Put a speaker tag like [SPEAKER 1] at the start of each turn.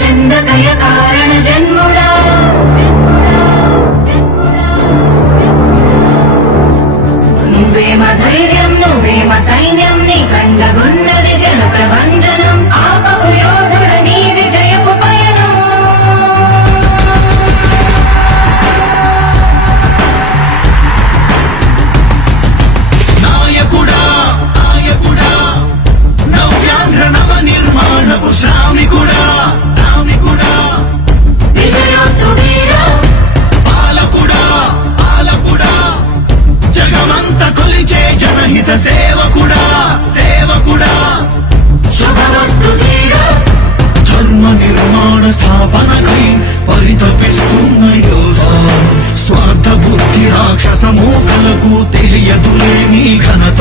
[SPEAKER 1] చందకయ కారణ జన్ముడా. నువ్వేమ ధైర్యం నువ్వేమ సైన్యం.
[SPEAKER 2] జనహిత సేవకుడా సేవకుడా.
[SPEAKER 1] శుభమస్తు
[SPEAKER 2] ధర్మ నిర్మాణ స్థాపనకై పరితపిస్తున్న యోధా. స్వార్థ బుద్ధి రాక్షస మూకలకు తెలియదులే నీ ఘనత.